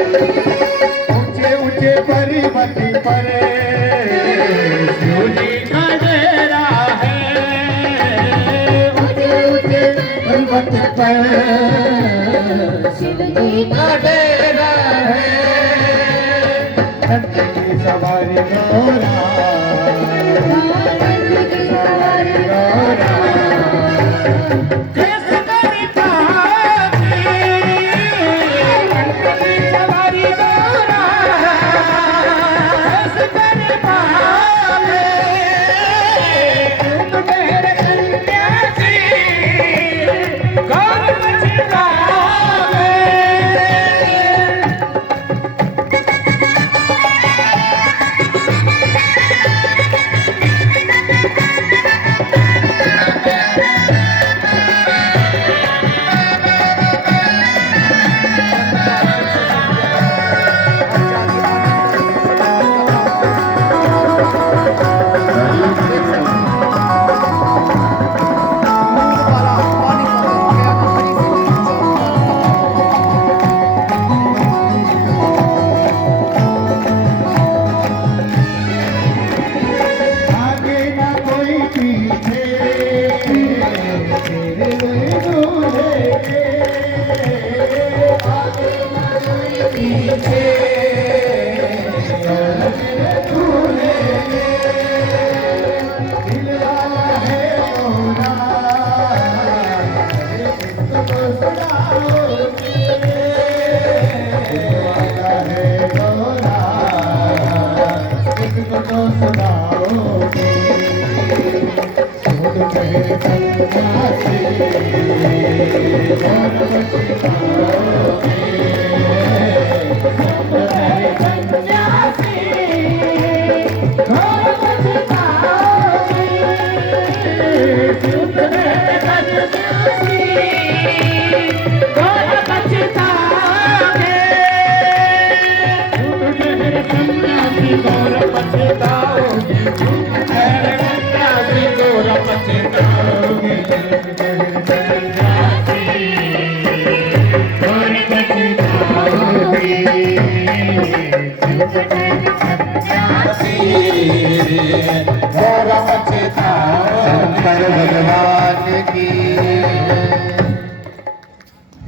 ऊंचे ऊंचे पर्वत पर शिव जी का डेरा है। ऊंचे ऊंचे पर्वत पर शिव जी का डेरा है। नंद की सवारी गौरा, नंद की सवारी गौरा।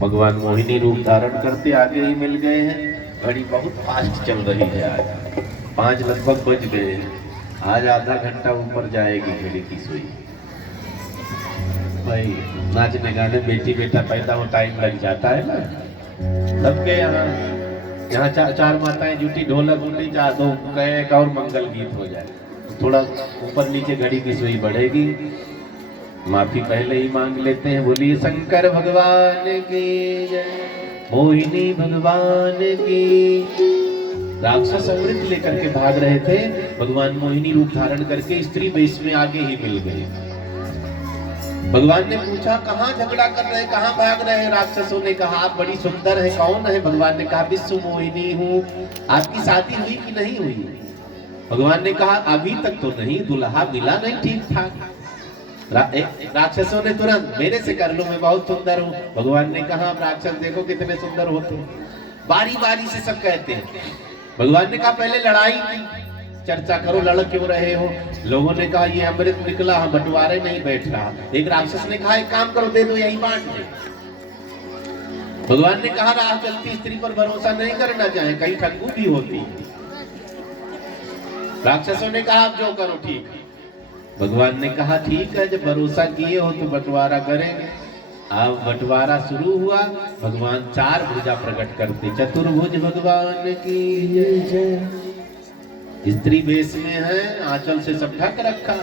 भगवान मोहिनी रूप धारण करते आगे ही मिल गए हैं। घड़ी बहुत फास्ट चल रही है। आज 5 लगभग बज गए। आज आधा घंटा ऊपर जाएगी घड़ी की सुई। भाई नाचने गाने बेटी बेटा पैदा हो टाइम लग जाता है ना। सबके यहाँ चार माताएं जुटी, ढोलक उठी, चार दो एक और मंगल गीत हो जाए। थोड़ा ऊपर नीचे घड़ी की सुई बढ़ेगी। माफी पहले ही मांग लेते हैं। बोलिए शंकर भगवान की जय, मोहिनी भगवान की। राक्षस अमृत लेकर के भाग रहे थे। भगवान मोहिनी रूप धारण करके स्त्री वेश में आगे ही मिल गए। भगवान ने पूछा कहाँ झगड़ा कर रहे, कहाँ भाग रहे। राक्षसों ने कहा आप बड़ी सुंदर है, कौन है? भगवान ने कहा विश्व मोहिनी हूँ। आपकी शादी हुई कि नहीं हुई? भगवान ने कहा अभी तक तो नहीं, दुल्हा मिला नहीं ठीक ठाक। राक्षसों ने तुरंत मेरे से कर लो, मैं बहुत सुंदर हूँ। भगवान ने कहा राक्षस देखो कितने सुंदर होते हैं। बारी बारी से सब कहते हैं। भगवान ने कहा पहले लड़ाई की चर्चा करो, लड़ क्यों रहे हो? लोगों ने कहा ये अमृत निकला, बंटवारे नहीं बैठ रहा। एक राक्षस ने कहा एक काम करो, दे दो यही बांट दे। भगवान ने कहा राह चलती स्त्री पर भरोसा नहीं करना चाहे, कहीं ठगू भी होती है। राक्षसों ने कहा आप जो करो ठीक है। भगवान ने कहा ठीक है, जब भरोसा किए हो तो बंटवारा करेंगे। अब बंटवारा शुरू हुआ। भगवान 4 भुजा प्रकट करते। चतुर्भुज भगवान की जय। स्त्री वेश में है, आंचल से सब ढक रखा।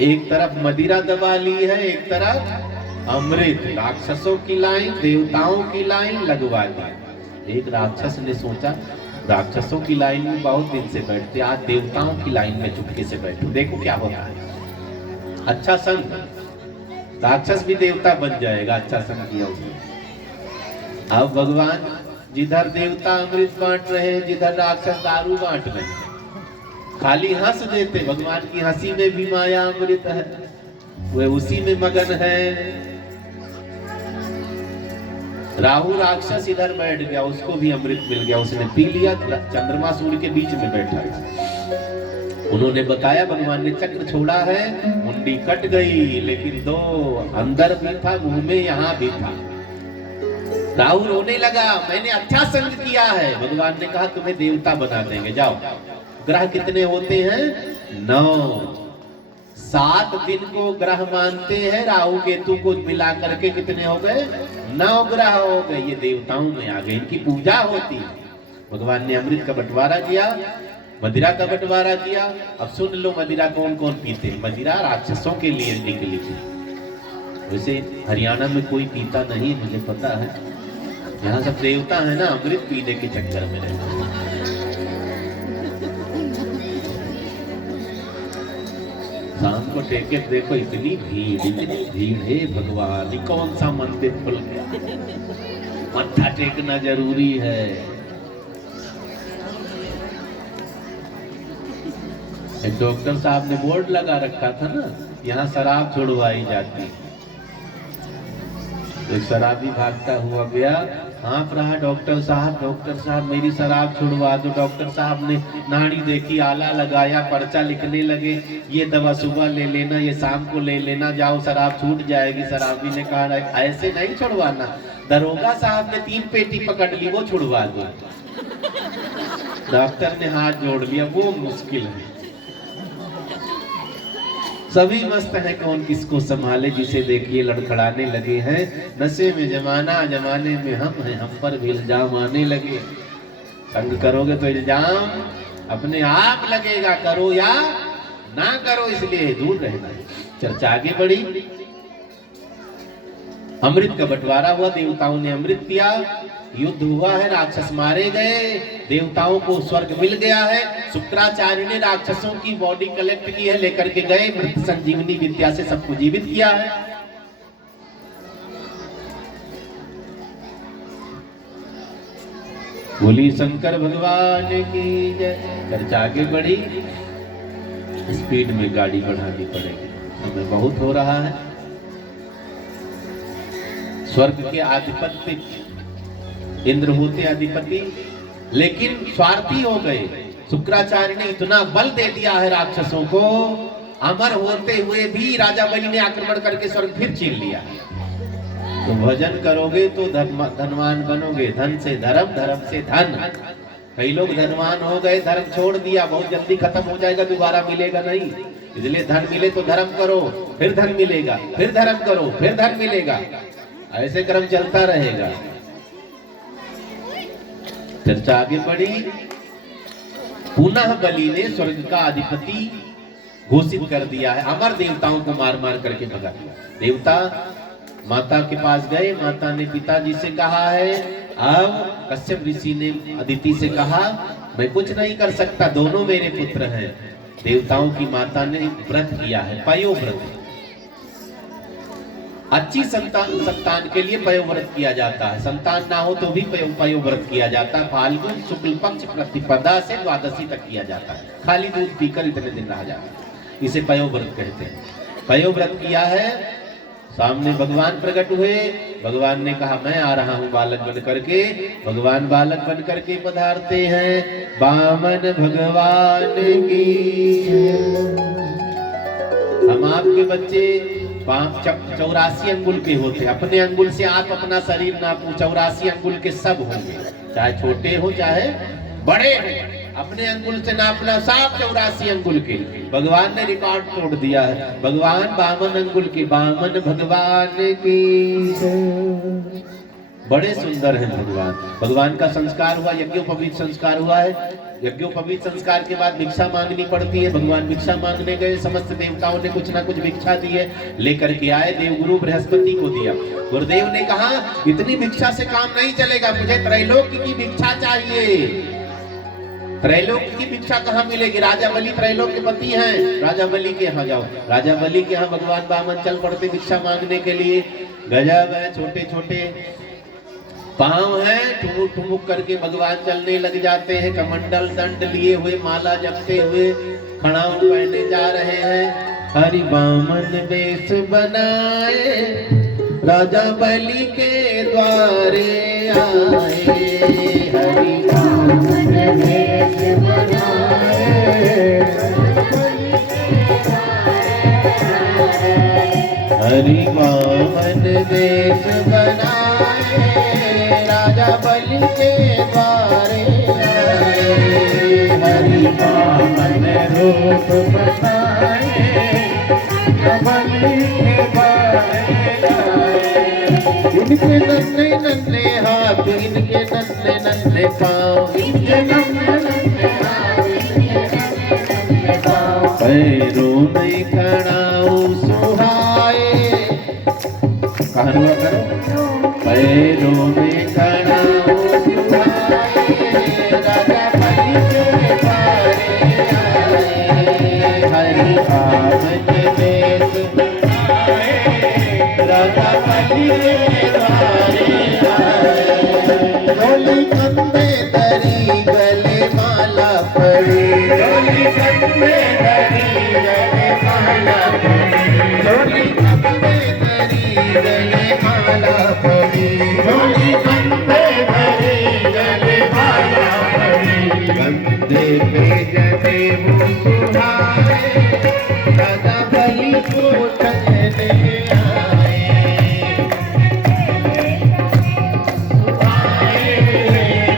एक तरफ मदिरा दबा ली है, एक तरफ अमृत। राक्षसों की लाइन, देवताओं की लाइन लगवा दी। एक राक्षस ने सोचा राक्षसों की लाइन में बहुत दिन से बैठते, आज देवताओं की लाइन में चुपके से बैठो, देखो क्या होता है। अच्छा संग, राक्षस भी देवता बन जाएगा अच्छा संग किया उसने। अब भगवान जिधर देवता अमृत बांट रहे, जिधर राक्षस दारू बांट रहे, खाली हंस देते। भगवान की हंसी में भी माया अमृत है, वे उसी में मगन है। राहु राक्षस इधर बैठ गया, उसको भी अमृत मिल गया, उसने पी लिया। चंद्रमा सूर्य के बीच में बैठा है। उन्होंने बताया भगवान ने चक्र छोड़ा है, मुंडी कट गई, लेकिन दो अंदर भी था, मुंह में यहाँ भी था। राहु रोने लगा, मैंने अच्छा संग किया है। भगवान ने कहा तुम्हें देवता बना देंगे, जाओ। ग्रह कितने होते हैं? 9। 7 दिन को ग्रह मानते हैं, राहु केतु को मिला करके कितने हो गए? 9 ग्रह हो गए। ये देवताओं में आ गए, इनकी पूजा होती है। भगवान ने अमृत का बंटवारा किया, मदिरा का बंटवारा किया। अब सुन लो, मदिरा कौन कौन पीते हैं? मदिरा राक्षसों के लिए निकली थी। वैसे हरियाणा में कोई पीता नहीं, मुझे पता है। यहाँ सब देवता है ना, अमृत पीने के चक्कर में रहते हैं। शाम को टेके देखो, इतनी भीड़ है भगवान। कौन सा मंदिर खुल गया? मत्था टेकना जरूरी है। एक डॉक्टर साहब ने बोर्ड लगा रखा था ना, यहाँ शराब छुड़वाई जाती। एक शराबी भागता हुआ गया, हाँफ रहा, डॉक्टर साहब मेरी शराब छुड़वा दो। डॉक्टर साहब ने नाड़ी देखी, आला लगाया, पर्चा लिखने लगे, ये दवा सुबह ले लेना, ये शाम को ले लेना, जाओ शराब छूट जाएगी। शराबी ने कहा ऐसे नहीं छुड़वाना। दरोगा साहब ने 3 पेटी पकड़ ली, वो छुड़वा दो। डॉक्टर ने हाथ जोड़ लिया, वो मुश्किल है। सभी मस्त हैं, कौन किसको संभाले। जिसे देखिए लड़खड़ाने लगे हैं, नशे में जमाना, जमाने में हम हैं, हम पर भी इल्जाम आने लगे। संग करोगे तो इल्जाम अपने आप लगेगा, करो या ना करो, इसलिए दूर रहना। चर्चा आगे बढ़ी। अमृत का बंटवारा हुआ, देवताओं ने अमृत पिया, युद्ध हुआ है, राक्षस मारे गए, देवताओं को स्वर्ग मिल गया है। शुक्राचार्य ने राक्षसों की बॉडी कलेक्ट की है, लेकर के गए, मृत संजीवनी विद्या से सबको जीवित किया है। बोली शंकर भगवान की जय। चर्चा आगे बढ़ी। स्पीड में गाड़ी बढ़ानी पड़ेगी, समय बहुत हो रहा है। स्वर्ग के अधिपति इंद्र होते अधिपति, लेकिन स्वार्थी हो गए। शुक्राचार्य ने इतना बल दे दिया है राक्षसों को, अमर होते हुए भी राजा बलि ने आक्रमण करके स्वर्ग फिर छीन लिया। तो भजन करोगे तो धनवान बनोगे, धन से धर्म, धर्म से धन। कई लोग धनवान हो गए, धर्म छोड़ दिया, बहुत जल्दी खत्म हो जाएगा, दोबारा मिलेगा नहीं। इसलिए धन मिले तो धर्म करो, फिर धन मिलेगा, फिर धर्म करो, फिर धन मिलेगा, ऐसे क्रम चलता रहेगा। चर्चा आगे बढ़ी। पुनः बलि ने स्वर्ग का अधिपति घोषित कर दिया है, अमर देवताओं को मार मार करके भगा दिया। देवता माता के पास गए, माता ने पिताजी से कहा है। अब कश्यप ऋषि ने अदिति से कहा, मैं कुछ नहीं कर सकता, दोनों मेरे पुत्र हैं। देवताओं की माता ने व्रत किया है, पयोव्रत। अच्छी संतान के लिए पयोव्रत किया जाता है, संतान ना हो तो भी पयोव्रत किया जाता है। फाल्गुन शुक्ल पक्ष प्रतिपदा से द्वादशी तक किया जाता है, खाली दूध पीकर इतने दिन रहा जाता है, इसे पयोव्रत कहते हैं। पयोव्रत किया है, सामने भगवान प्रकट हुए, भगवान ने कहा मैं आ रहा हूँ बालक बन करके। भगवान बालक बन करके पधारते हैं। वामन भगवान की। हम आपके बच्चे 84 अंगुल के होते हैं, अपने अंगुल से आप अपना शरीर नापो, 84 अंगुल के सब होंगे, चाहे छोटे हो चाहे बड़े हो, अपने अंगुल से नापना, सब 84 अंगुल के। भगवान ने रिकॉर्ड तोड़ दिया है। भगवान 52 अंगुल के, वामन भगवान की। बड़े सुंदर हैं भगवान। भगवान का संस्कार हुआ, यज्ञोपवीत संस्कार हुआ है। यज्ञोपवीत संस्कार के बाद भिक्षा मांगनी पड़ती है। भगवान भिक्षा मांगने गए, समस्त देवताओं ने कुछ ना कुछ भिक्षा दी है, लेकर के आए, देवगुरु बृहस्पति को दिया। गुरुदेव ने कहा इतनी भिक्षा से काम नहीं चलेगा, मुझे त्रैलोक्य की भिक्षा चाहिए। त्रैलोक्य की भिक्षा कहाँ मिलेगी? राजा बलि त्रैलोक्य पति हैं, राजा बलि के यहाँ जाओ। राजा बलि के यहाँ भगवान वामन चल पड़ते भिक्षा मांगने के लिए। गजब है, छोटे छोटे पांव है, ठुमुक ठुमुक करके भगवान चलने लग जाते हैं। कमंडल दंड लिए हुए, माला जपते हुए, खड़ाऊ पहने जा रहे हैं। हरि वामन वेश बनाए, राजा बलि के द्वारे आए, हरि वामन वेश बनाए, हरि वामन वेश बनाए, राजा बलि के द्वारे आए, हरि वामन रूप बनाए, बलि के द्वारे आए। इनके नन्हे नन्हे हाथ, इनके नन्हे नन्हे पाँव, इनके नन्हे नन्हे हाथ, इनके नन्हे नन्हे पाँव, पैरों में कड़ाऊ सुहाए, कहानुआ करो, पैरों में कड़ाऊ सुहाए, राजा बलि के द्वारे आए, हरि वामन वेश बनाए, राजा बलि के द्वारे आए, डोली कंधे धरी गले माला पड़ी, डोली कंधे धरी गले माला पड़ी, डोली कंधे धरी गले माला पड़ी, डोली कंधे धरी गले माला पड़ी, कंधे पे जनेऊ सुहाए, राजा बलि को चलने आए,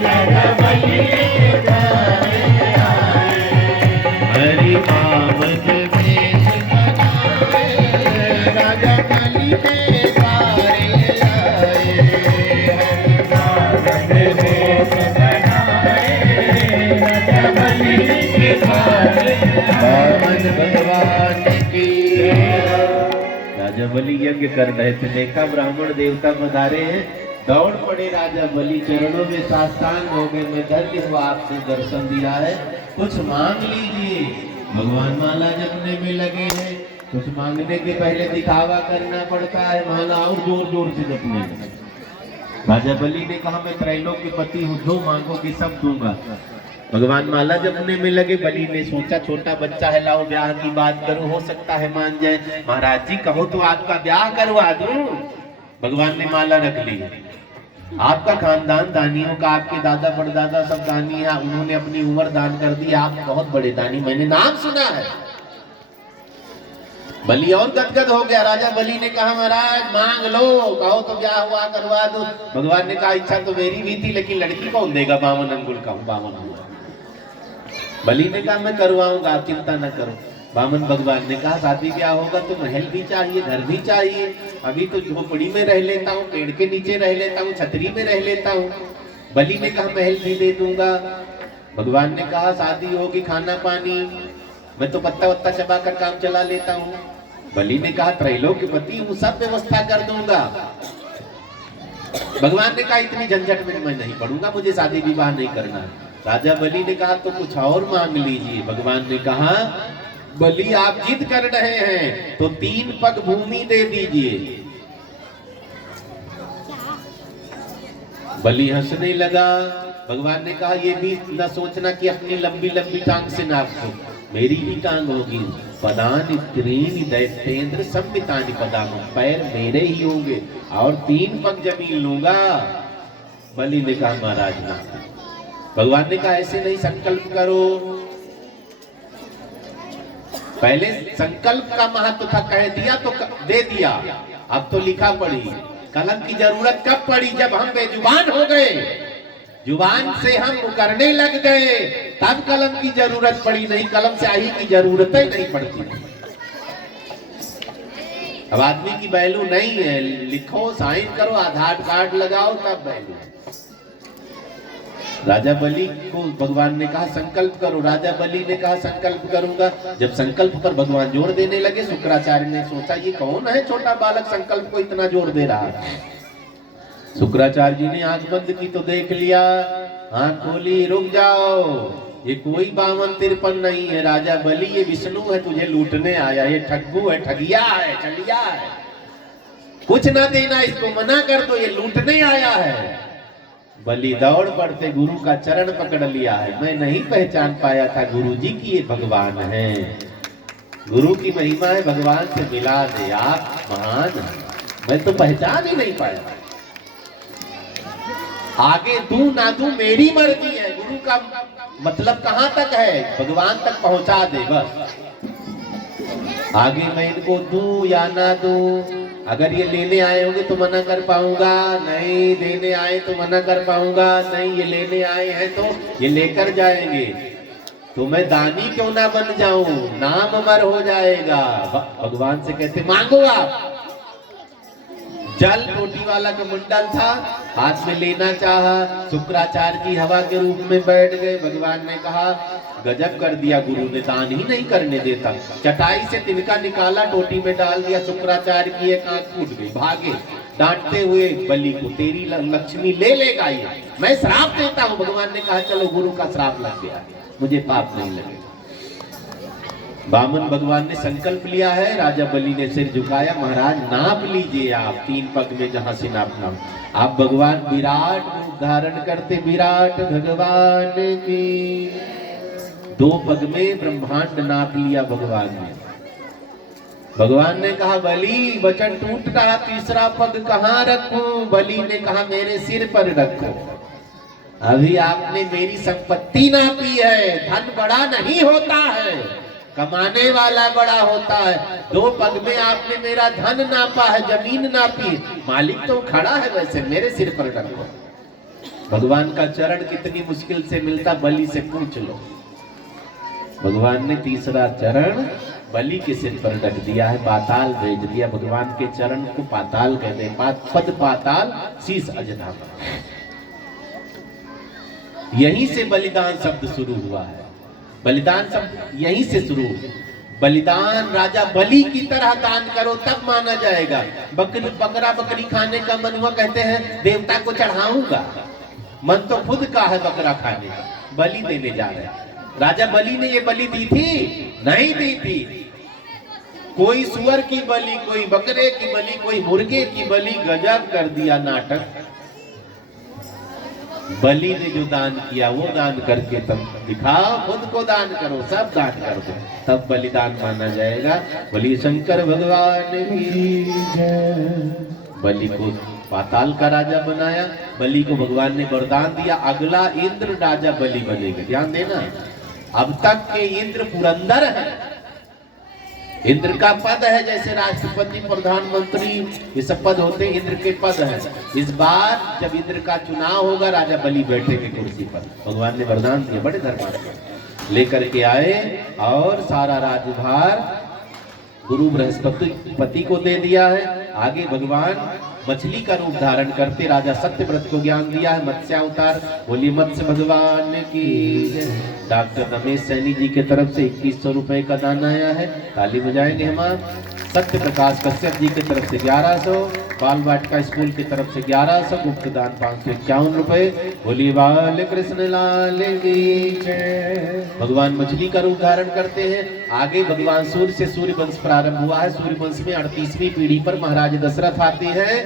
राजा बलि के द्वारे आए। हरि वामन वेश बनाए, राजा बलि के द्वारे आए, हरि वामन वेश बनाए, राजा बलि के द्वारे वामन भगवान की। राजा बलि यज्ञ कर रहे थे, देखा ब्राह्मण देवता पधारे हैं, दौड़ पड़े राजा बलि, चरणों में साष्टांग हो गए, मैं धन्य हुआ आपसे दर्शन दिया है, कुछ मांग लीजिए। भगवान माला जपने में लगे हैं, कुछ मांगने के पहले दिखावा करना पड़ता है, माला और जोर जोर से जपने में। राजा बलि ने कहा मैं त्रैलोक्यपति हूँ, जो मांगोगे सब दूंगा। भगवान माला जपने में लगे, बलि ने सोचा छोटा बच्चा है, लाओ ब्याह की बात करो, हो सकता है मान जाए। महाराज जी कहो तो आपका ब्याह करवा दूं। भगवान ने माला रख ली, आपका खानदान दानियों का, आपके दादा परदादा सब दानी है, उन्होंने अपनी उम्र दान कर दी, आप बहुत बड़े दानी, मैंने नाम सुना है। बलि और गदगद हो गया। राजा बलि ने कहा महाराज मांग लो, कहो तो ब्याह हुआ करवा दो। भगवान ने कहा इच्छा तो मेरी भी थी, लेकिन लड़की कौन देगा, बावन अंगुल का हूं, बावन हुआ। बलि ने कहा मैं करवाऊंगा, आप चिंता न करो। बामन भगवान ने कहा शादी ब्याह होगा तो महल भी चाहिए, घर भी चाहिए, अभी तो झोपड़ी में रह लेता हूँ, पेड़ के नीचे रह लेता हूँ, छतरी में रह लेता हूँ। बलि ने कहा महल भी दे दूंगा। भगवान ने कहा शादी होगी, खाना पानी, मैं तो पत्ता वत्ता चबा कर काम चला लेता हूँ। बलि ने कहा त्रैलोक्यपति हूँ, सब व्यवस्था कर दूंगा। भगवान ने कहा इतनी झंझट में मैं नहीं पड़ूंगा, मुझे शादी विवाह नहीं करना। राजा बलि ने कहा तो कुछ और मांग लीजिए। भगवान ने कहा बलि आप जिद कर रहे हैं तो 3 पग भूमि दे दीजिए। बलि हंसने लगा। भगवान ने कहा ये भी न सोचना कि अपनी लंबी लंबी टांग से नाप दो, मेरी भी टांग होगी। पदानि त्रीणि दैत्येंद्र संवितानि पदाम, पैर मेरे ही होंगे और 3 पग जमीन लूंगा। बलि ने कहा महाराज ना। भगवान ने कहा ऐसे नहीं, संकल्प करो। पहले संकल्प का महत्व था, कह दिया तो दे दिया, अब तो लिखा पड़ी। कलम की जरूरत कब पड़ी, जब हम बेजुबान हो गए, जुबान से हम मुकरने लग गए, तब कलम की जरूरत पड़ी, नहीं कलम स्याही की जरूरत ही नहीं पड़ती। अब आदमी की वैल्यू नहीं है, लिखो साइन करो, आधार कार्ड लगाओ, तब वैल्यू। राजा बलि को भगवान ने कहा संकल्प करो। राजा बलि ने कहा संकल्प करूंगा। जब संकल्प पर भगवान जोर देने लगे, शुक्राचार्य ने सोचा ये कौन है छोटा बालक संकल्प को इतना जोर दे रहा है। शुक्राचार्य जी ने आंख बंद की तो देख लिया, आंख खोली, रुक जाओ, ये कोई 52-53 नहीं है राजा बलि, ये विष्णु है, तुझे लूटने आया, ये ठग्गू है, ठगिया है, चलिया है, कुछ ना देना इसको, मना कर दो, ये लूटने आया है। बलि दौड़ पड़ते गुरु का चरण पकड़ लिया है। मैं नहीं पहचान पाया था गुरु जी की ये भगवान है, गुरु की महिमा है, भगवान से मिला दे, आप महान हैं। मैं तो पहचान ही नहीं पाया। आगे दूं ना दूं मेरी मर्जी है। गुरु का मतलब कहां तक है? भगवान तक पहुंचा दे बस। आगे मैं इनको दूं या ना दूं, अगर ये लेने आए होंगे तो मना कर पाऊंगा नहीं, देने आए तो मना कर पाऊंगा नहीं, ये लेने आए हैं तो ये लेकर जाएंगे, तो मैं दानी क्यों ना बन जाऊं, नाम अमर हो जाएगा। भगवान से कहते मांगो आप। जल टोटी वाला का मुंडन था, हाथ में लेना चाहा, शुक्राचार्य की हवा के रूप में बैठ गए। भगवान ने कहा गजब कर दिया, गुरु ने दान ही नहीं करने देता। चटाई से तिनका निकाला, टोटी में डाल दिया, शुक्राचार्य की एक आंख फूट गई, भागे डांटते हुए बलि को, तेरी लक्ष्मी ले लेगा ये, मैं श्राप देता हूँ। भगवान ने कहा चलो गुरु का श्राप लग गया, मुझे पाप नहीं लगेगा। बामन भगवान ने संकल्प लिया है, राजा बलि ने सिर झुकाया, महाराज नाप लीजिए आप 3 पग में जहां से नापना। आप भगवान विराट रूप धारण करते, विराट भगवान की 2 पग में ब्रह्मांड नाप लिया भगवान ने। भगवान ने कहा बलि वचन टूट रहा, तीसरा पग कहां रखूं? बलि ने कहा मेरे सिर पर रखो। अभी आपने मेरी संपत्ति नापी है, धन बड़ा नहीं होता है, कमाने वाला बड़ा होता है। 2 पग में आपने मेरा धन नापा है, जमीन नापी, मालिक तो खड़ा है, वैसे मेरे सिर पर रखो। भगवान का चरण कितनी मुश्किल से मिलता, बलि से पूछ लो। भगवान ने तीसरा चरण बलि के सिर पर रख दिया है, पाताल भेज दिया। भगवान के चरण को पाताल कहते हैं, पद पाताल शीश अजधामा। यहीं से बलिदान शब्द शुरू हुआ है, बलिदान शब्द यहीं से शुरू। बलिदान राजा बलि की तरह दान करो तब माना जाएगा। बकरा बकरी खाने का मन हुआ, कहते हैं देवता को चढ़ाऊंगा, मन तो खुद का है बकरा खाने का, बलि देने जा रहे हैं। राजा बलि ने ये बलि दी थी? नहीं दी थी। कोई सुअर की बलि, कोई बकरे की बलि, कोई मुर्गे की बलि, गजब कर दिया नाटक। बलि ने जो दान किया वो दान करके तब दिखाओ, खुद को दान करो, सब दान कर दो, तब बलिदान माना जाएगा। बोलिए शंकर भगवान की जय। बलि को पाताल का राजा बनाया, बलि को भगवान ने वरदान दिया अगला इंद्र राजा बलि बनेगा। ध्यान देना, अब तक के इंद्र पुरंदर है, इंद्र का पद है, जैसे राष्ट्रपति प्रधानमंत्री ये सब पद होते, इंद्र के पद है। इस बार जब इंद्र का चुनाव होगा राजा बलि बैठेंगे कुर्सी पर। भगवान ने वरदान दिया, बड़े धर्म लेकर के आए और सारा राज्यभार गुरु बृहस्पति को दे दिया है। आगे भगवान मछली का रूप धारण करते राजा सत्यव्रत को ज्ञान दिया है, मत्स्यावतार। बोलिए मत्स्य भगवान की। डॉक्टर रमेश सैनी जी के तरफ से 2100 रुपए का दान आया है, ताली बजाएंगे हम आप। सत्य प्रकाश कश्यप जी की तरफ से 1100, बाल वाटिका स्कूल की तरफ से 1100, गुप्त दान 551 रुपए। बोलिए बाल कृष्ण लाल की जय। भगवान मछली का रूप धारण करते हैं। आगे भगवान सूर्य से सूर्य वंश प्रारंभ हुआ है। सूर्य वंश में 38वीं पीढ़ी पर महाराज दशरथ आते हैं,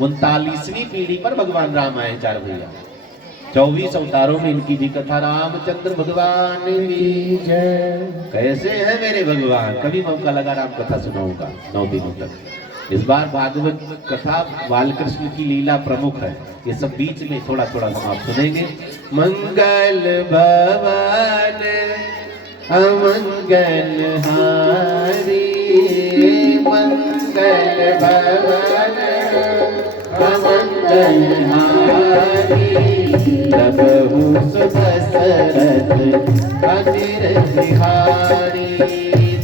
39वीं पीढ़ी पर भगवान राम आए, 4 भैया। 24 अवतारों में इनकी भी कथा, रामचंद्र भगवान की जय। कैसे है मेरे भगवान, कभी मौका लगा राम कथा सुनाऊंगा 9 दिनों तक। इस बार भागवत कथा बालकृष्ण की लीला प्रमुख है, ये सब बीच में थोड़ा थोड़ा हम आप सुनेंगे। मंगल भवन अमंगल हारी, मंगल भवन अमंगल हारी, प्रभु सुदशरथ अनिर बिहारी,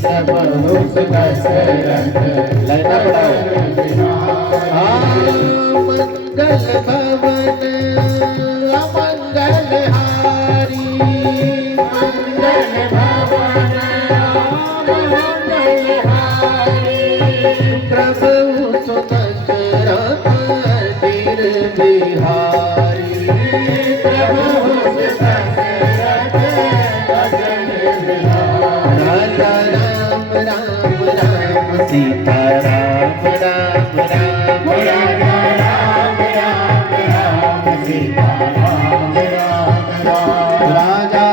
प्रभु सुदशरथ लगा मंगल भवन अमंगल हारी, मंगल भवन अमंगल हारी, प्रभु सुदशरथ अनिर बिहारी, प्रभु सुदशरथ अनिर बिहारी। राजा राम राम राम सीता राम राम राम, राजा राम राम राम सीता राम राम राम, राजा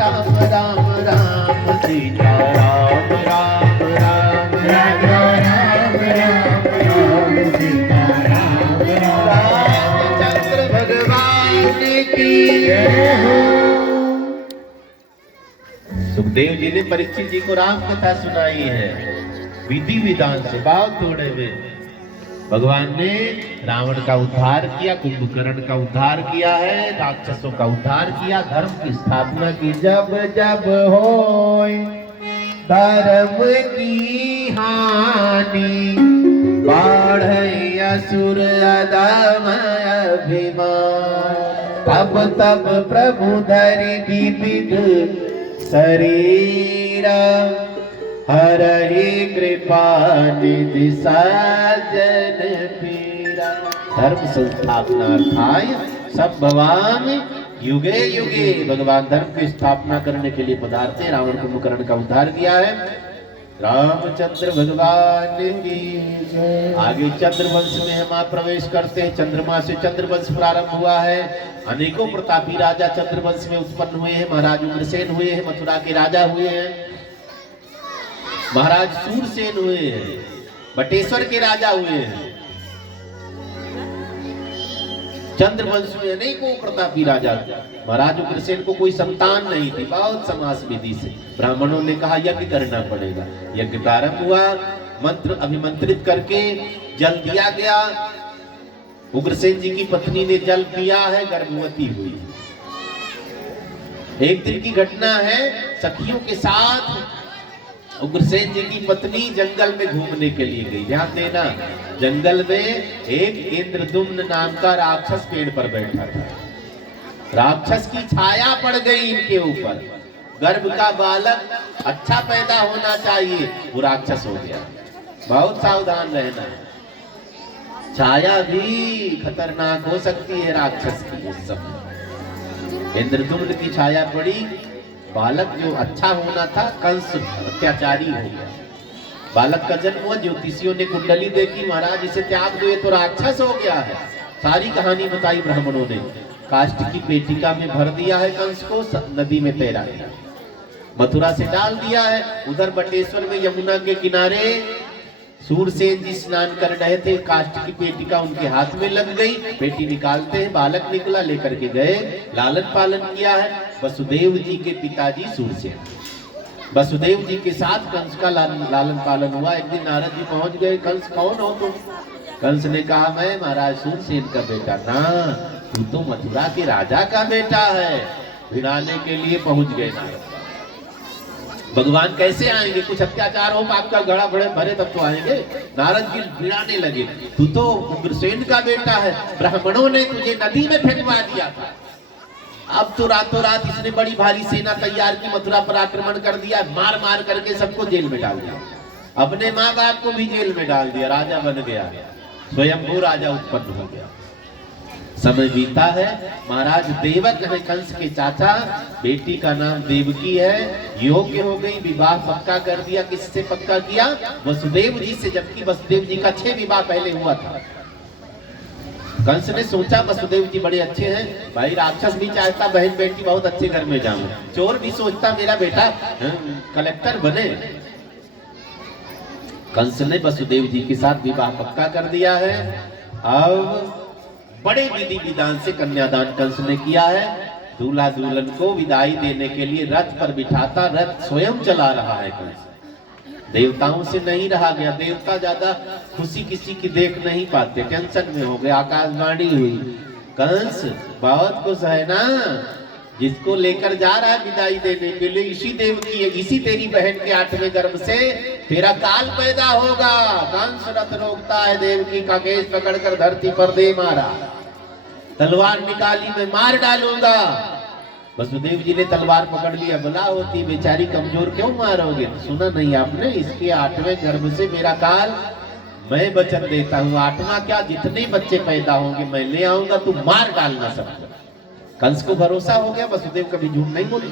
राम राम राम सीता राम राम राम, राजा राम राम राम सीता जय हो। सुखदेव जी ने परीक्षित जी को राम कथा सुनाई है विधि विधान से, भाव तोड़े हुए। भगवान ने रावण का उद्धार किया, कुंभकर्ण का उद्धार किया है, राक्षसों का उद्धार किया, धर्म की स्थापना की। जब जब होय धर्म की हानि, बाढ़ असुर अधम अभिमान, तब तब प्रभु धरि विविध शरीरा, हरहि कृपा निधि साजन पीरा। धर्म संस्थापनार्थाय संभवामि युगे युगे। भगवान धर्म की स्थापना करने के लिए पधारते, रावण कुंभकर्ण का उद्धार किया है। रामचंद्र भगवान की जय। आगे चंद्रवंश में हम आप प्रवेश करते हैं। चंद्रमा से चंद्रवंश प्रारंभ हुआ है। अनेकों प्रतापी राजा चंद्रवंश में उत्पन्न हुए हैं। महाराज उग्रसेन हुए हैं, मथुरा के राजा हुए हैं। महाराज सूरसेन हुए हैं, बटेश्वर के राजा हुए हैं। चंद्रवंश में अनेकों प्रतापी राजा। महाराज उग्रसेन को कोई संतान नहीं थी, बहुत समास विधि से ब्राह्मणों ने कहा यज्ञ करना पड़ेगा। यज्ञ प्रारंभ हुआ, मंत्र अभिमंत्रित करके जल दिया गया। उग्रसेन जी की पत्नी ने जल पिया है, गर्भवती हुई। एक दिन की घटना है, सखियों के साथ उग्रसेन जी की पत्नी जंगल में घूमने के लिए गई। ध्यान देना, जंगल में एक इंद्रदुम्न नाम का राक्षस पेड़ पर बैठा था। राक्षस की छाया पड़ गई इनके ऊपर। गर्भ का बालक अच्छा पैदा होना चाहिए, वो राक्षस हो गया। बहुत सावधान रहना, छाया भी खतरनाक हो सकती है राक्षस की। उस समय इंद्रदुम्न की छाया पड़ी, बालक जो अच्छा होना था कंस अत्याचारी हो गया। बालक का जन्म हुआ, ज्योतिषियों ने कुंडली देखी, महाराज इसे त्याग दो, ये तो राक्षस हो गया है। सारी कहानी बताई ब्राह्मणों ने। काष्ठ की पेटिका में भर दिया है कंस को, नदी में तैरा दिया, मथुरा से डाल दिया है। उधर बटेश्वर में यमुना के किनारे सूरसेन जी स्नान कर रहे थे, काष्ठ की पेटिका उनके हाथ में लग गई। पेटी निकालते हैं, बालक निकला, लेकर के गए, लालन पालन किया है। वसुदेव जी के पिताजी सूरसेन, वसुदेव जी के साथ कंस का लालन पालन हुआ। एक दिन नारद जी पहुंच गए, कंस कौन हो तुम? कंस ने कहा मैं महाराज सूरसेन का बेटा। ना, तू तो मथुरा के राजा का बेटा है। भिड़ाने के लिए पहुंच गए नारद। भगवान कैसे आएंगे? कुछ अत्याचार हो, पाप का गड़ा बड़े भरे तब तो आएंगे। नारद जी भिड़ाने लगे, तू तो उग्रसेन का बेटा है, ब्राह्मणों ने तुझे नदी में फेंकवा दिया था। अब तो रातों रात इसने बड़ी भारी सेना तैयार की, मथुरा पर आक्रमण कर दिया, मार मार करके सबको जेल में डाल दिया। अपने माँ बाप को भी जेल में डाल दिया, राजा बन गया, स्वयंभू राजा उत्पन्न हो गया। समय बीता है, महाराज देवक है कंस के चाचा, बेटी का नाम देवकी है, योग्य हो गई, विवाह पक्का कर दिया। किससे पक्का किया? वसुदेव जी से, जबकि वसुदेव जी का 6 विवाह पहले हुआ था। कंस ने सोचा वसुदेव जी बड़े अच्छे हैं, भाई राक्षस भी चाहता बहन बेटी बहुत अच्छे घर में जाऊं, चोर भी सोचता मेरा बेटा कलेक्टर बने। कंस ने वसुदेव जी के साथ विवाह पक्का कर दिया है। अब बड़े विधि विधान से कन्यादान कंस ने किया है। दूल्हा दुल्हन को विदाई देने के लिए रथ पर बिठाता, रथ स्वयं चला रहा है कंस। देवताओं से नहीं रहा गया, देवता ज्यादा खुशी किसी की देख नहीं पाते, टेंशन में हो गए। आकाशवाणी हुई, कंस बहुत खुश है ना, जिसको लेकर जा रहा है विदाई देने के लिए, इसी देव की है, इसी तेरी बहन के 8वें गर्भ से तेरा काल पैदा होगा। कंस रथ रोकता है, देवकी का केस पकड़कर धरती पर दे मारा, तलवार निकाली, मैं मार डालूंगा। वसुदेव जी ने तलवार पकड़ लिया, भला होती बेचारी, कमजोर क्यों मारोगे? सुना नहीं आपने, इसके 8वें गर्भ से मेरा काल मैं वचन देता हूँ, 8वां क्या जितने बच्चे पैदा होंगे मैं ले आऊंगा, तू मार डालना सबको। कंस को भरोसा हो गया, वसुदेव कभी झूठ नहीं बोलते,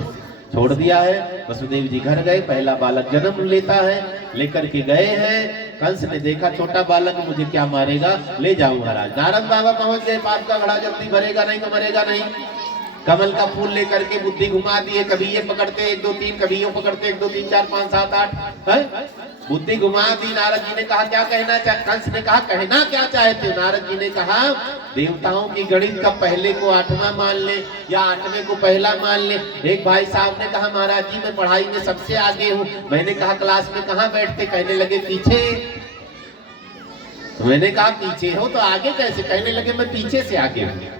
छोड़ दिया है। वसुदेव जी घर गए, पहला बालक जन्म लेता है, लेकर के गए हैं। कंस ने देखा छोटा बालक मुझे क्या मारेगा, ले जाऊं महाराज। नारद बाबा पहुंच गए, पाप का घड़ा जल्दी भरेगा नहीं तो मरेगा नहीं। कमल का फूल लेकर के बुद्धि घुमा दिए, कभी ये पकड़ते 1 2 3, कभी ये पकड़ते 1 2 3 4 5 7 8 है, बुद्धि घुमा दी। नारद जी ने कहा क्या कहना चाहे, कंस ने कहा कहना क्या चाहते हो? नारद जी ने कहा देवताओं की गणित का पहले को 8वां मान ले या 8वें को पहला मान ले। एक भाई साहब ने कहा महाराज जी मैं पढ़ाई में सबसे आगे हूँ। मैंने कहा क्लास में कहाँ बैठते? कहने लगे पीछे। तो मैंने कहा पीछे हो तो आगे कैसे? कहने लगे मैं पीछे से आगे हूँ।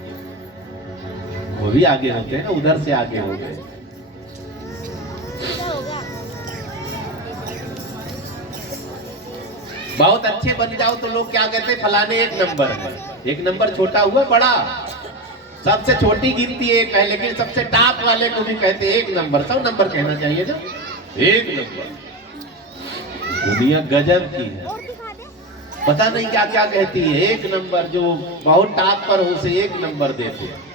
वो भी आगे होते हैं ना, उधर से आगे हो गए। बहुत अच्छे बन जाओ तो लोग क्या कहते हैं? फलाने 1 नंबर है। 1 नंबर छोटा हुआ बड़ा, सबसे छोटी गिनती 1 है, लेकिन सबसे टॉप वाले को भी कहते 1 नंबर। 100 नंबर कहना चाहिए ना, 1 नंबर। दुनिया गजब की है, पता नहीं क्या क्या कहती है। 1 नंबर, जो बहुत टॉप पर हो उसे 1 नंबर देते हैं।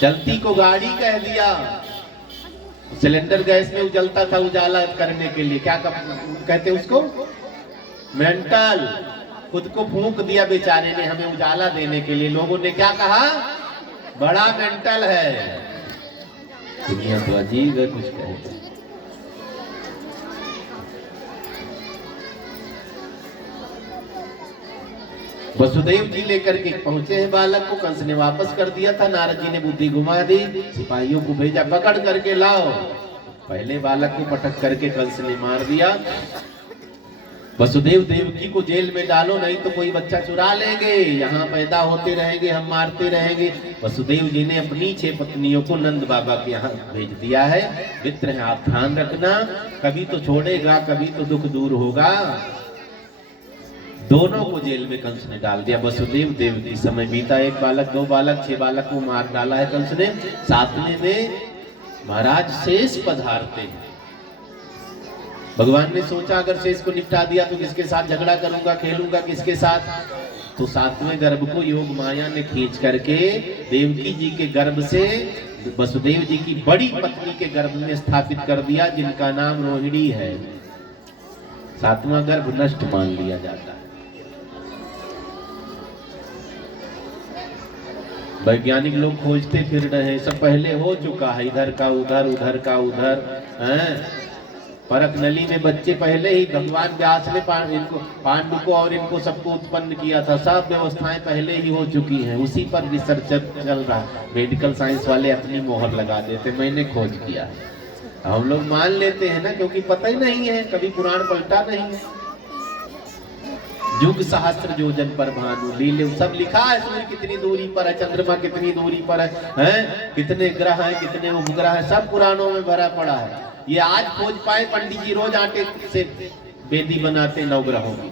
चलती को गाड़ी कह दिया। सिलेंडर गैस में उजलता था उजाला करने के लिए, क्या कहते उसको? मेंटल। खुद को फूंक दिया बेचारे ने हमें उजाला देने के लिए। लोगों ने क्या कहा? बड़ा मेंटल है। दुनिया तो अजीब है, कुछ कहते। वसुदेव जी लेकर के पहुंचे हैं बालक को। कंस ने वापस कर दिया था, नारद जी ने बुद्धि घुमा दी, सिपाहियों को भेजा पकड़ करके लाओ। पहले बालक को पटक करके कंस ने मार दिया। वसुदेव देवकी को जेल में डालो, नहीं तो कोई बच्चा चुरा लेंगे, यहाँ पैदा होते रहेंगे, हम मारते रहेंगे। वसुदेव जी ने अपनी 6 पत्नियों को नंद बाबा के यहाँ भेज दिया है। मित्र है, आप ध्यान रखना, कभी तो छोड़ेगा, कभी तो दुख दूर होगा। दोनों को जेल में कंस ने डाल दिया। वसुदेव देवकी समय बीता, 1 बालक 2 बालक 6 बालक को मार डाला है कंस ने। 7वें में महाराज शेष पधारते हैं। भगवान ने सोचा अगर शेष को निपटा दिया तो किसके साथ झगड़ा करूंगा, खेलूंगा किसके साथ? तो 7वें गर्भ को योग माया ने खींच करके देवकी जी के गर्भ से वसुदेव जी की बड़ी पत्नी के गर्भ में स्थापित कर दिया, जिनका नाम रोहिणी है। 7वां गर्भ नष्ट मान लिया जाता है। वैज्ञानिक लोग खोजते फिर रहे हैं, सब पहले हो चुका है, इधर का उधर, उधर का उधर है। परख नली में बच्चे पहले ही भगवान व्यास ने पांडु को और इनको सबको उत्पन्न किया था। सब व्यवस्थाएं पहले ही हो चुकी हैं, उसी पर रिसर्च चल रहा है। मेडिकल साइंस वाले अपनी मोहर लगा देते, मैंने खोज किया। हम लोग मान लेते हैं ना, क्योंकि पता ही नहीं है, कभी पुराण पलटा नहीं है। युग सहस्त्र योजन पर भानु लीले, सब लिखा है। सूर्य कितनी दूरी पर है, चंद्रमा कितनी दूरी पर है, कितने ग्रह हैं, कितने उपग्रह हैं, सब पुराणों में भरा पड़ा है। ये आज खोज पाए पंडित जी, रोज आटे से बेदी बनाते 9 ग्रहों की।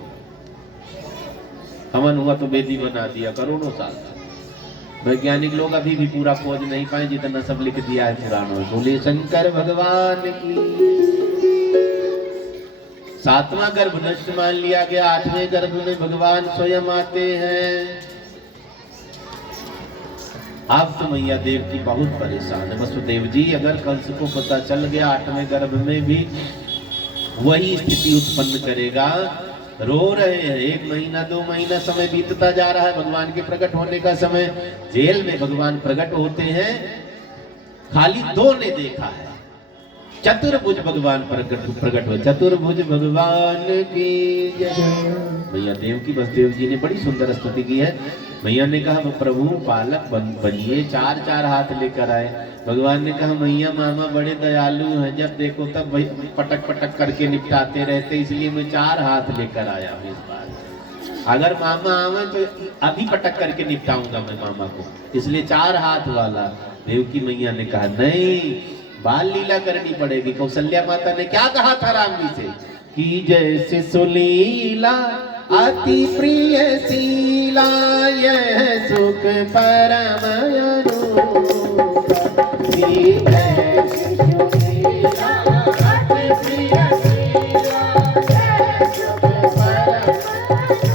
हवन हुआ तो बेदी बना दिया, करोड़ों साल। वैज्ञानिक लोग अभी भी पूरा खोज नहीं पाए, जितना सब लिख दिया है पुराणों में। बोले शंकर भगवान की। 7वां गर्भ नष्ट मान लिया गया। 8वें गर्भ में भगवान स्वयं आते हैं। अब तो मैया देव की बहुत परेशान है। वसुदेव जी अगर कंस को पता चल गया 8वें गर्भ में भी वही स्थिति उत्पन्न करेगा। रो रहे हैं, 1 महीना 2 महीना समय बीतता जा रहा है, भगवान के प्रकट होने का समय। जेल में भगवान प्रकट होते हैं, खाली 2 ने देखा है। चतुर्भुज भगवान प्रकट हुए। चतुर्भुज भगवान की जय। मैया देव की वसुदेव जी ने बड़ी सुंदर स्तुति की है। मैया ने कहा प्रभु पालक बनिए, 4 हाथ लेकर आए। भगवान ने कहा मैया मामा बड़े दयालु हैं, जब देखो तब पटक पटक करके निपटाते रहते, इसलिए मैं 4 हाथ लेकर आया हूँ इस बार। अगर मामा आवे तो अभी पटक करके निपटाऊंगा मैं मामा को, इसलिए 4 हाथ वाला। देव की मैया ने कहा नहीं, बाल लीला करनी पड़ेगी। कौशल्या माता ने क्या कहा था राम जी से कि जैसे सुलीला अति प्रिय शीला, यह सुख परम अनूप। की जैसी सुलीला अति प्रिय शीला, यह सुख परम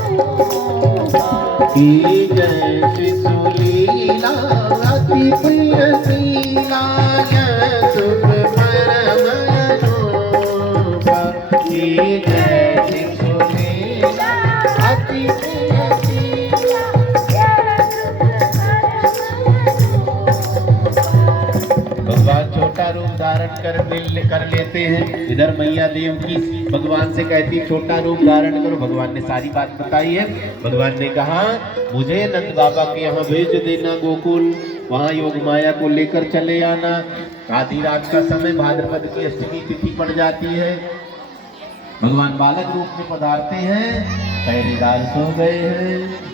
अनूप। की जैसी सुलीला अति प्रिय शीला, यह सुख परम अनूप। छोटा रूप धारण कर लेते हैं। इधर मैया देव की भगवान से कहती छोटा रूप धारण करो। भगवान ने सारी बात बताई है। भगवान ने कहा मुझे नंद बाबा के यहाँ भेज देना गोकुल, वहाँ योग माया को लेकर चले आना। आधी रात का समय, भाद्रपद की अष्टमी तिथि पड़ जाती है। भगवान बालक रूप में पधारते हैं। पहरेदार सो गए हैं।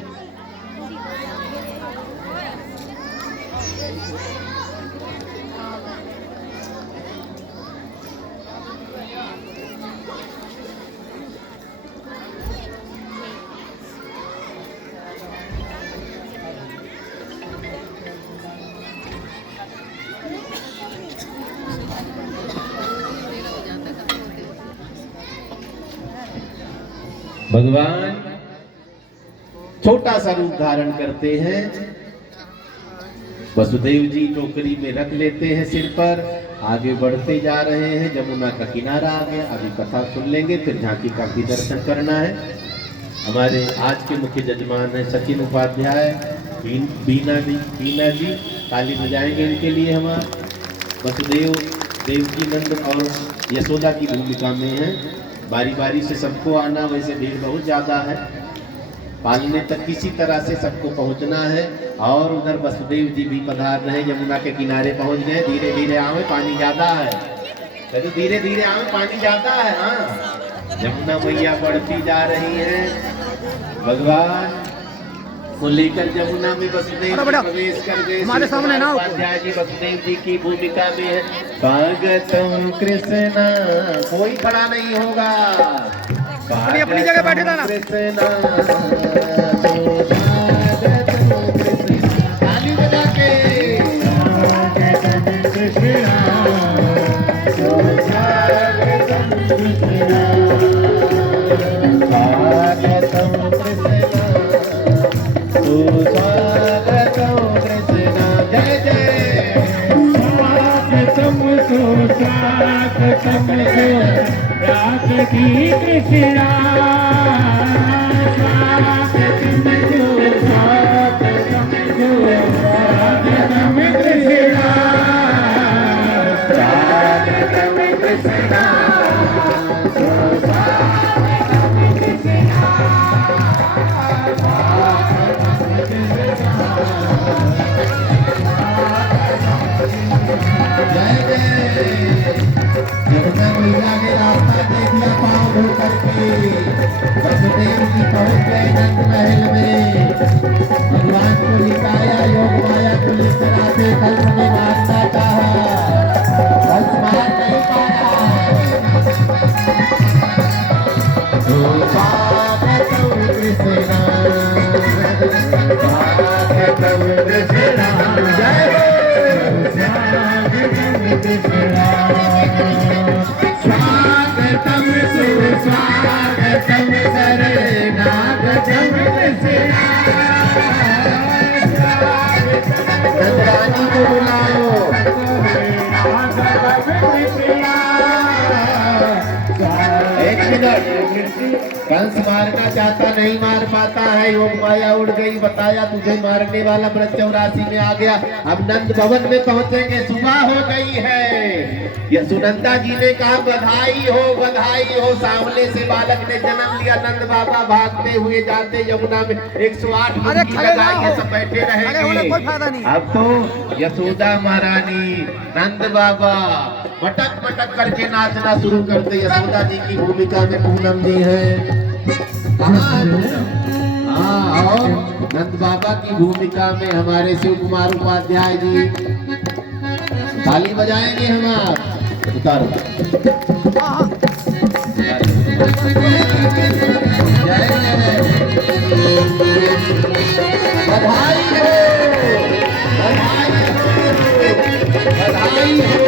भगवान छोटा सा रूप धारण करते हैं। वसुदेव जी टोकरी में रख लेते हैं सिर पर। आगे बढ़ते जा रहे हैं। जमुना का किनारा आ गया। अभी कथा सुन लेंगे, फिर झांकी का भी दर्शन करना है। हमारे आज के मुख्य जजमान है सचिन उपाध्याय, बीना जी ताली बजाएंगे इनके लिए। हमारे वसुदेव देवकी नंद और यशोदा की भूमिका में है। बारी बारी से सबको आना, वैसे भीड़ बहुत ज़्यादा है। पालने तक किसी तरह से सबको पहुंचना है। और उधर वसुदेव जी भी पधार रहे, यमुना के किनारे पहुंच गए। धीरे धीरे आवे, पानी ज़्यादा है। तो धीरे धीरे आवे, पानी ज़्यादा है। हाँ, यमुना मैया बढ़ती जा रही है। भगवान को लेकर यमुना में वसुदेव जी प्रवेश कर गए। हमारे सामने ना उपाध्याय जी वसुदेव जी की भूमिका में है। स्वागतम कृष्णा, कोई खड़ा नहीं होगा। अपनी जगह बैठे था ना। कृष्णा ताली बजा के कृष्णा वसुदेव जी पहुंच गए नंद महल में। भगवान को लिटाया, योग माया को लेकर आते कंस ने मारना चाहा, कंस मार नहीं पाया। स्वागतम कृष्णा, स्वागतम कृष्णा, जय हो स्वागतम कृष्णा, स्वागतम सुस्वागतम शरणागतम कृष्णा। नंदरानी को बुलाओ। एक मिनट, कंस मारना चाहता, नहीं मार पाता है। योग माया उड़ गई। बताया तुझे मारने वाला व्रत 84 में आ गया। अब नंद भवन में पहुंचेंगे। सुबह हो गई है। ये सुनंदा जी ने कहा बधाई हो, बधाई हो। सामने से बालक ने जन्म लिया। नंद बाबा भागते हुए जाते यमुना में। 108 डुबकी लगाएंगे, सब बैठे रहेंगे। अब तो यशोदा महारानी, नंद बाबा मटक मटक करके नाचना शुरू करते। यशोदा जी की भूमिका में पूनम जी है। हाँ, और नंद बाबा की भूमिका में हमारे शिव कुमार उपाध्याय जी। ताली बजाएंगे हम। उतारो। बधाई हो, बधाई हो, बधाई हो।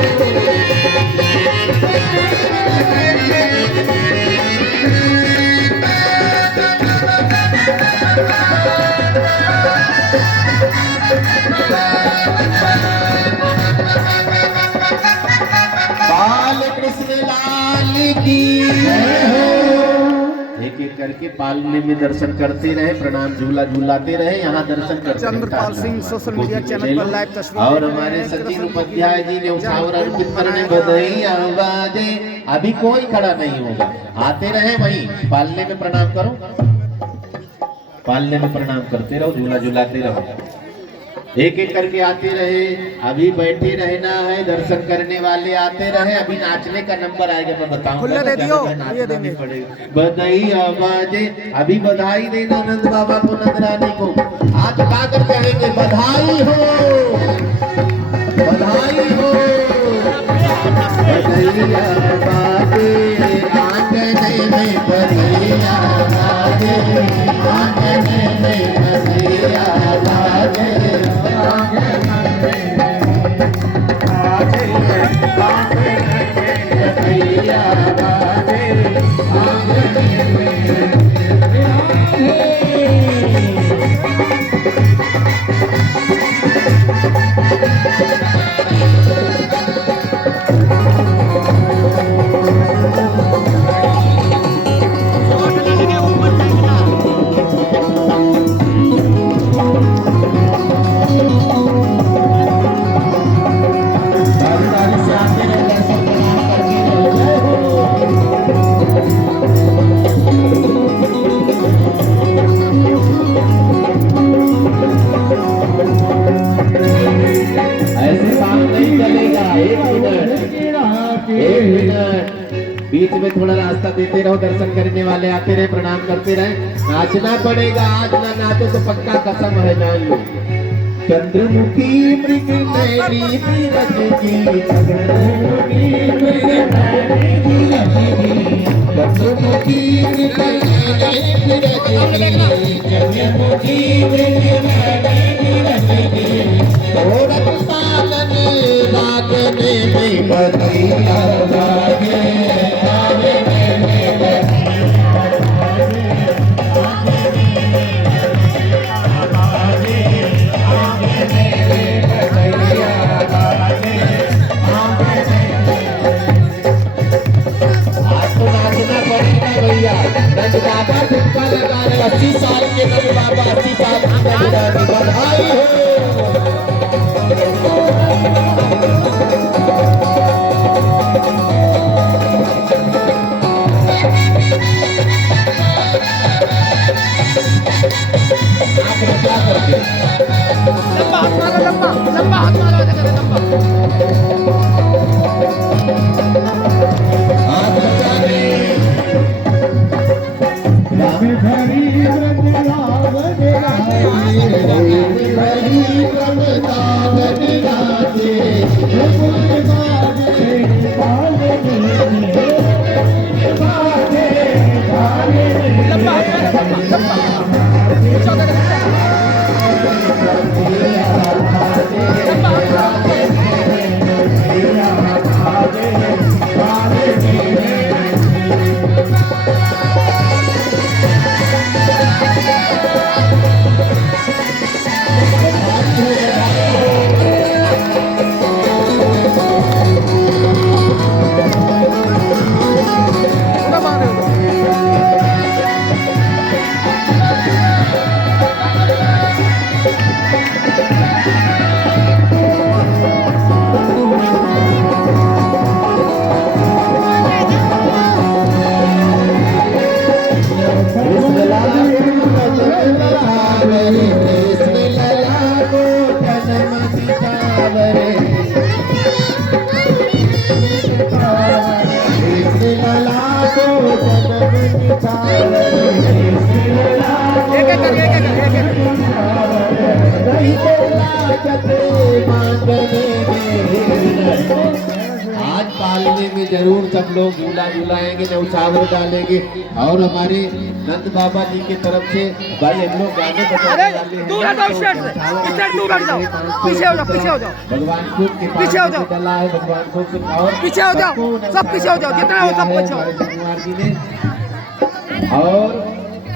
बाल कृष्ण लाल की। एक एक कर करके पालने में दर्शन करते रहे, प्रणाम झूला झूलाते रहे, यहाँ दर्शन करते Chandrapal Singh social media channel पर लाइव तस्वीर और हमारे सचिन उपाध्याय जी ने उछावर अर्पित करने बधाई आवाजे। अभी कोई खड़ा नहीं होगा, आते रहे वहीं पालने में प्रणाम करो, पालने में प्रणाम करते रहो, झूला झूलाते रहो, एक एक करके आते रहे। अभी बैठे रहना है, दर्शन करने वाले आते रहे। अभी नाचने का नंबर आएगा, मैं बताऊंगा, दे दियो, ये नाचना भी पड़ेगा। बधाई आवाजे, अभी बधाई देना नंद बाबा को, नंदरानी को। आज गाकर कहेंगे बधाई हो, बधाई हो, बधाई आवाजे, आंगन में बधाई आवाजे, आंगन में बधाई आवाजे। बीच में थोड़ा रास्ता देते रहो, दर्शन करने वाले आते रहे, प्रणाम करते रहे। नाचना पड़ेगा, आज ना नाचो तो पक्का कसम है, जान लो। चंद्रमुखी मृग नैनी तीरथ की, चंद्रमुखी मृग नैनी तीरथ की, चंद्रमुखी मृग नैनी तीरथ की, चंद्रमुखी मृग नैनी तीरथ की। औरत पालन लागने में बधाई आवाजे, नंद बाबा ठुमका लगा रहे, 80 साल के नंद बाबा, 80 साल की नंदरानी, बधाई हो। आप क्या करते लंबा हाथ मारो, लंबा लंबा हाथ मारो, लंबा हाथ बचा दे। आज पालने में जरूर सब लोग झूला झूलाएंगे, न्यौछावर डालेंगे। और हमारे नंद बाबा जी की तरफ से भाई हम लोग गाने बजाने वाले हैं। दूर हटो, स्टेज से दूर हट जाओ, पीछे हो जाओ, पीछे हो जाओ, भगवान को पीछे हो जाओ, डला है भगवान को, और पीछे हो जाओ, सब पीछे हो जाओ, जितना हो सब पीछे हो। शिव कुमार जी ने, और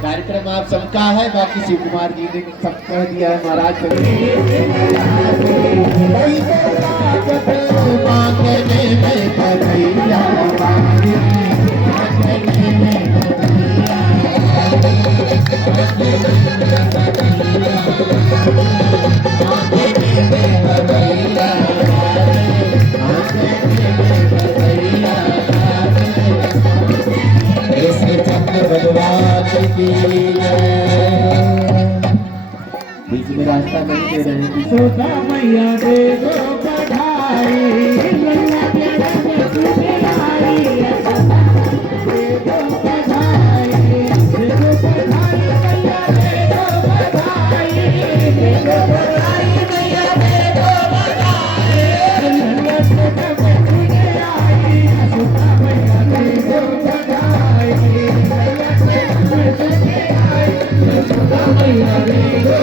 कार्यक्रम आप सबका है, बाकी शिव कुमार जी ने सब कह दिया है महाराज। करते रहे। सोता मैया दे दो बधाई लल्ला के रंग सुने आई दे दो बधाई दे दो बधाई मैया दे दो बधाई दे दो बधाई मैया दे दो बधाई लल्ला के रंग सुने आई सोता मैया दे दो बधाई लल्ला के रंग सुने आई सोता मैया दे दो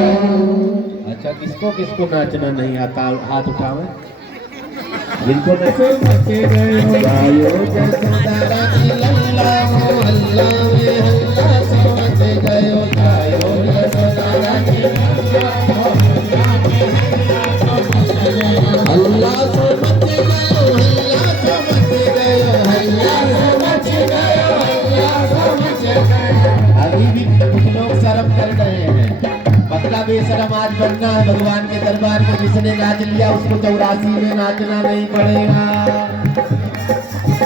अच्छा, किसको किसको नाचना नहीं आता हाथ उठावे। जिनको गायो जसोदा रानी लल्ला हो हल्ला में हल्ला समझ गयो, गायो जसोदा रानी हल्ला समझ गयो, हल्ला समझ गयो, हल्ला समझ गयो, हल्ला समझ गयो। का बेशरम आज बनना है भगवान के दरबार में। जिसने नाच लिया उसको 84 में नाचना नहीं पड़ेगा।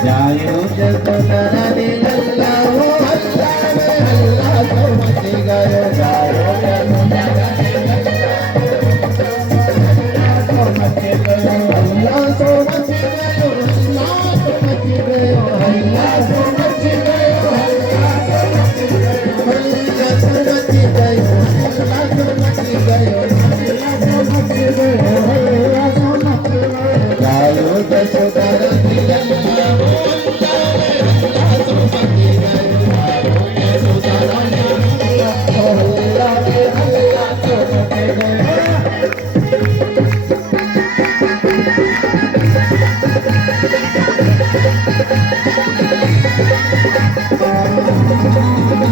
जायो जसोदा रानी लल्ला हो हल्ला में हल्ला तो मच गयो। जायो जसोदा रानी लल्ला तो मच गयो। हल्ला तो मच गयो। हल्ला तो मच गयो। हल्ला तो मच गयो। हल्ला तो मच गयो। हल्ला तो मच गयो। हल्ला तो मच गयो। हल्ला तो मच गयो। जायो जसोदा रानी लल्ला हो हल्ला में हल्ला तो मच गयो। जायो जसोदा रानी लल्ला हो हल्ला में हल्ला तो मच गयो।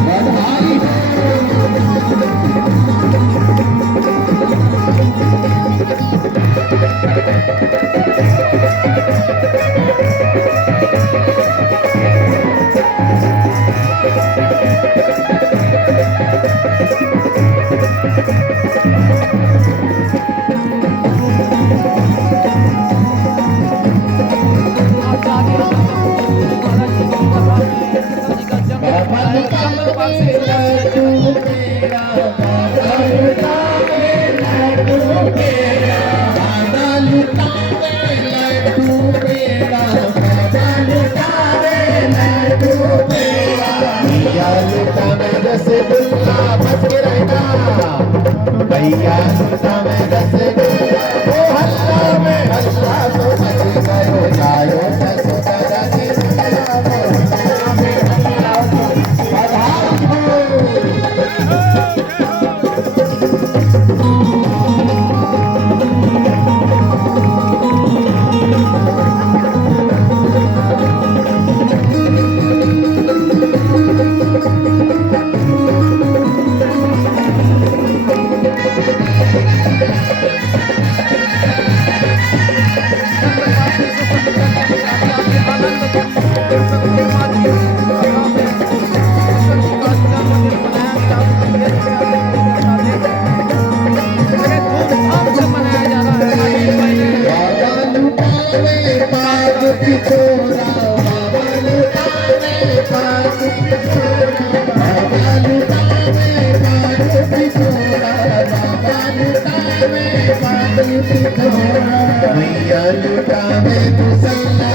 बधाई भैया लूटा में रसगुल्ला वो हल्ला में हल्ला तो मच गयो। जायो जसोदा रानी लल्ला हो हल्ला में हल्ला तो बधाई हो। भैया लूटा में तू सल्ला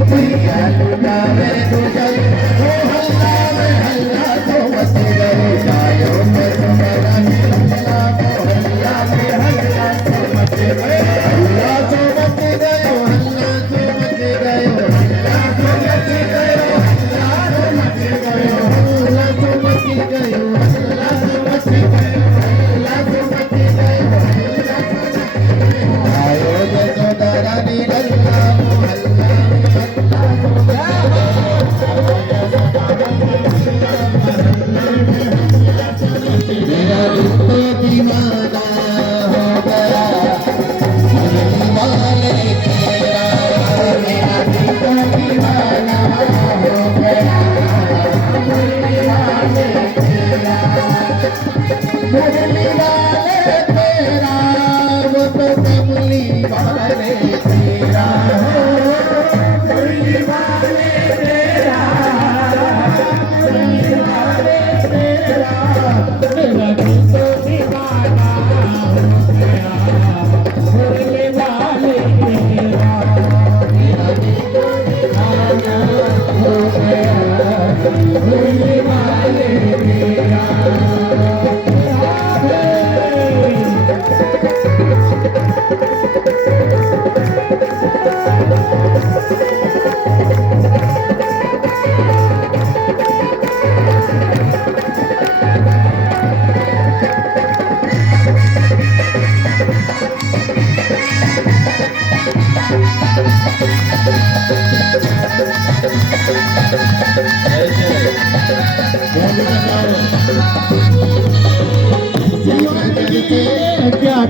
भैया लूटा में तू सल्ला वो हल्ला में हल्ला तो मच गयो। जायो जसोदा रानी लल्ला हो हल्ला में हल्ला तो मच गयो। हल्ला तो मच गयो। हल्ला तो मच गयो। हल्ला तो मच गयो। हल्ला तो मच गयो। हल्ला तो मच गयो। हल्ला तो मच गयो। हल्ला तो मच गयो। आयो जसोदा रानी लल्ला हो हल्ला में हल्ला तो मेरा दिल तो दीवाना हो गया मुरली वाले तेरा। मेरा दिल तो दीवाना हो गया मुरली वाले तेरा। मुरली वाले तेरा वो तो कमली वाले तेरा हो। मुरली वाले तेरा मुरली वाले तेरा। मेरा दिल तो दीवाना हो गया मुरली वाले तेरा। मेरा दिल तो दीवाना हो गया मुरली वाले तेरा। क्या